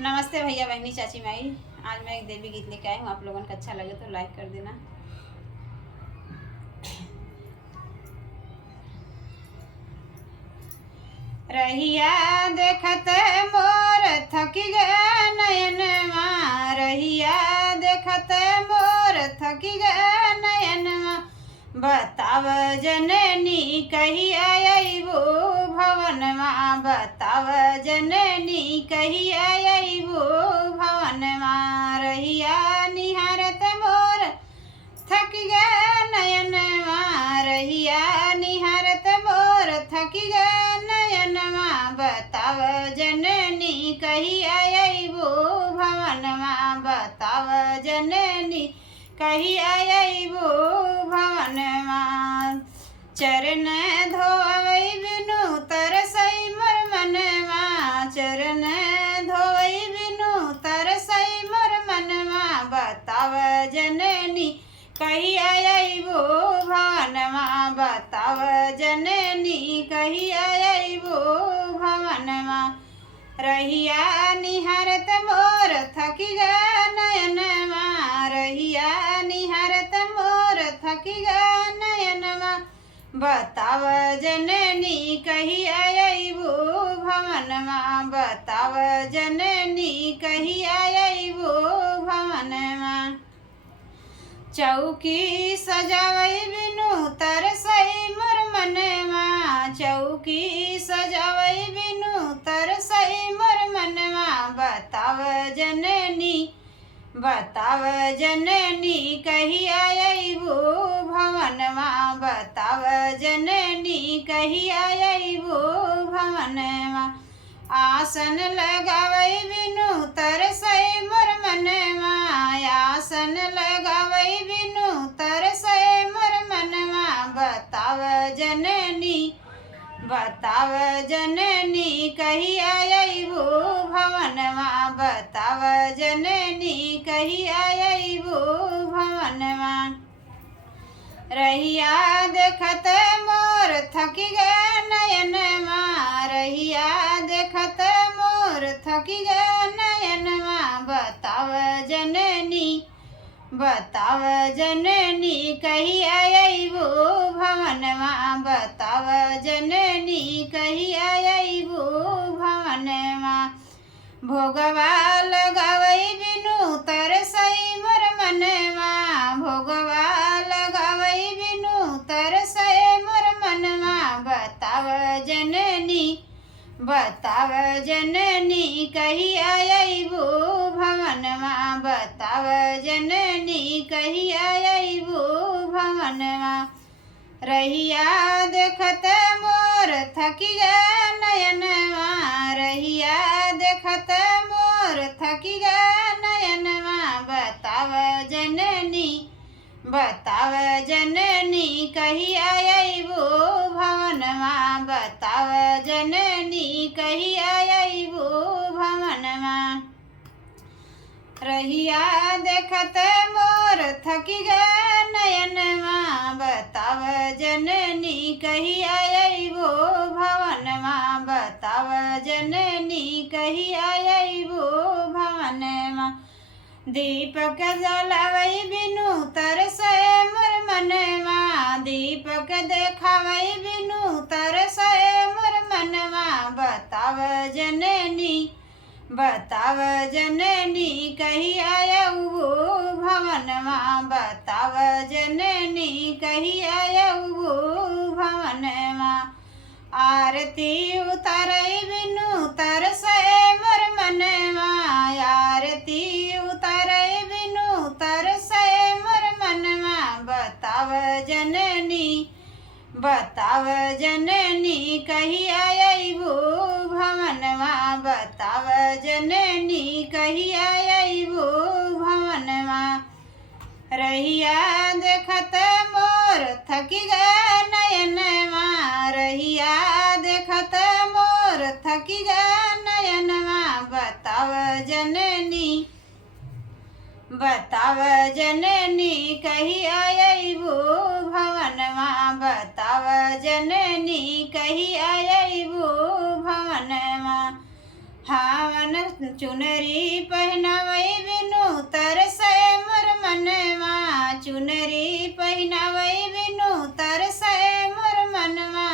नमस्ते भैया बहनी चाची माई। आज मैं एक देवी गीत लेके आई हूँ, आप लोगों को अच्छा लगे तो लाइक कर देना। रहिया देखत मोर थक गए नयनवा, रहिया देखत मोर थक गए नयनवा। बताव जननी कहिया अइबो भवनमा, बताव जननी कहिया अइबो भवनमा। रहिया निहारत मोर थक गए नयनवा, रहिया निहारत मोर थक गए नयनवा। बताव जननी कहिया अइबो भवनमा, बताव जननी कहिया अइबो भवनमा। चरण धोवै बिनु तरसै मोर मनवा, चरण धोवै बिनु तरसै मोर मनवा। बताव जननी कहिया अइबो भवनमा, बताव जननी कहिया अइबो भवनमा। रहिया निहारत मोर थक गए नयनवा, रहिया निहारत मोर थक गए नयनवा। बताव जननी कहिया अइबो भवनमा, बताव जननी कहिया अइबो भवनमा। चौकी सजावै बिनु तरसै मोर मनवा, चौकी सजावै बिनु तरसै मोर मनवा। बताव जननी, बताव जननी कहिया अइबो भवनमा, बताव जननी कहिया अइबो भवनमा। आसन लगावै बिनु तरसै मोर मनवा, आसन लगावै बिनु तरसै मोर मनवा। बताव जननी, बताव जननी कहिया अइबो भवनमा, बताव जननी कहिया अइबो भवनमा। रहिया देखत मोर थक गए नयनवा, रहिया देखत मोर थक गए नयनवा। बताव जननी, बताव जननी कहिया अइबो भवनमा, बताव जननी कहिया अइबो भवनमा। भोगवा लगावै बिनु तरसै मोर मनवा, भोगवा लगावै बिनु तरसै मोर मनवा। बताव जननी, बताव जननी कहिया अइबो भवनमा, बताव जननी कहिया अइबो भवनमा। रहिया देखत मोर थक गए नयनवा, रहिया देखत मोर थक गए नयनवा। बताव जननी, बताव जननी कहिया अइबो भवनमा, बताव जननी कहिया अइबो भवनमा। रहिया देखत मोर थक गए नयनवा, बताव जननी कहिया अइबो भवनमा, बताव जननी कहिया अइबो भवनमा। दीपक जलावै बिनु तरसै मोर मनवा, दीपक देखावै बिनु तरसै मोर मनवा। बताव जननी, बताव जननी कहिया अइबो भवनमा, बताव जननी कहिया अइबो भवनमा। आरती उतारै बिनु तरसै मोर मनवा, आरती उतारै बिनु तरसै मोर मनवा। बताव जननी, बताव जननी कहिया अइबो भवनमा, बताव जननी कहिया अइबो भवनमा। रहिया देखत मोर थक गए नयनवा, रहिया देखत मोर थक गए नयनवा। बताव जननी, बताव जननी कहिया अइबो भवनमा, बताव जननी कहिया अइबो भवनमा। हावन चुनरी पहनावै बिनु तरसै मोर मनवा, चुनरी पहनावै बिनु तरसै मोर मनवा।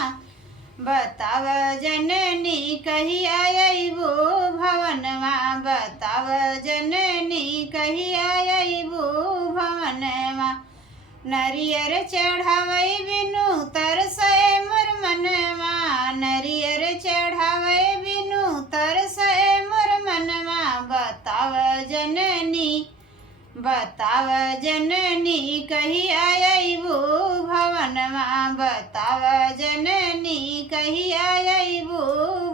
बताव जननी कहिया अइबू भवनवा, बताव जननी कहिया अइबू भवनवा। नरियर चढ़ावै बिनु तरसै मोर मनवा, नरियर चढ़ावै बिनु तरसै मोर मनवा। बताव जननी, बताव जननी कहिया अइबू भवनवा, बताव जननी कहिया अइबू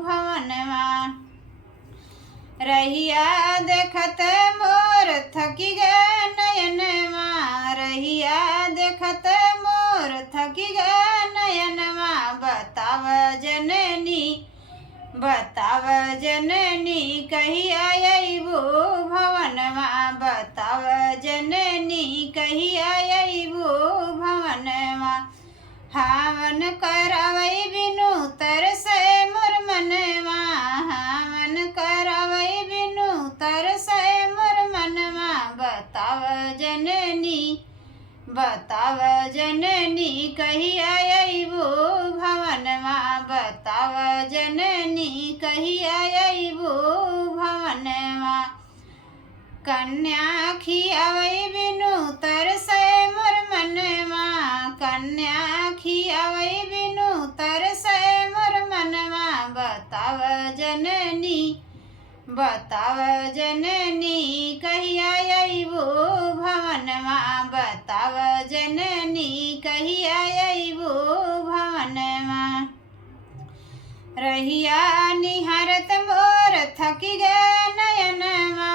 भवनवा। रहिया देखत मोर थकी गे नयनवा, रहिया देखत मोर थकी गे नयनवा। बताव जननी, बताव जननी कहिया अइबू भवनवा, बताव जननी कहिया अइबू भवनवा। हावन करावै बिनु तरसै मोर मनवा, हावन करावै बिनु तरसै मोर मनवा। बताव जननी, बताव जननी कहिया अइबू भवनवा, बताव जननी कहिया अइबू भवनवा। कन्या खियावै बिनु तरसै मोर मनवा, कन्या खियावै बिनु तरसै मोर मनवा। बताव जननी, बताव जननी कहिया अइबू भवनवा, बताव जननी कहिया अइबू भवनवा। रहिया निहारत मोर थकी गे नयनवा,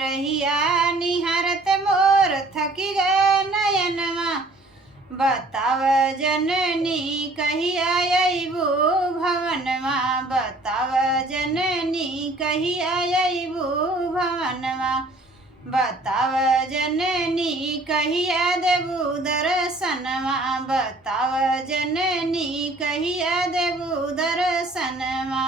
रहिया निहारत मोर थकी गे नयनवा। बताव जननी कहिया अइबू भवनवा, बताव जननी कहिया अइबू भवनवा। बताव जननी कहिया देबू दर्शनवा, बताव जननी कहिया देबू दर्शनवा।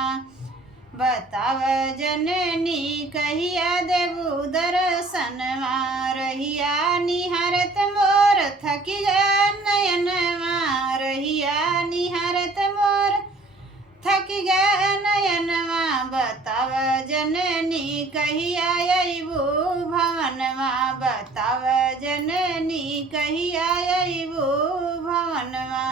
बताव जननी कहिया देबू दर्शनवा। रहिया निहारत मोर थकी गे नयनवा, रहिया निहारत मोर थकी गे नयनवा। बताव जननी कहिया अइबू भवनवा, बताव जननी कहिया अइबू भवनवा।